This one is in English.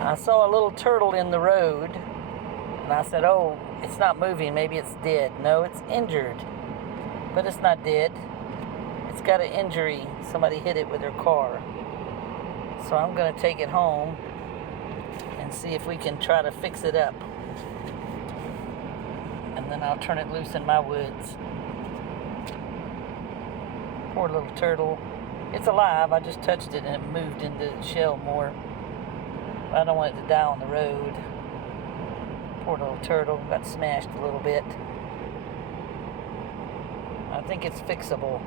I saw a little turtle in the road, and I said, oh, it's not moving, maybe it's dead. No, it's injured, but it's not dead. It's got an injury. Somebody hit it with their car. So I'm going to take it home and see if we can try to fix it up. And then I'll turn it loose in my woods. Poor little turtle. It's alive. I just touched it and it moved into the shell more. I don't want it to die on the road. Poor little turtle. Got smashed a little bit. I think it's fixable.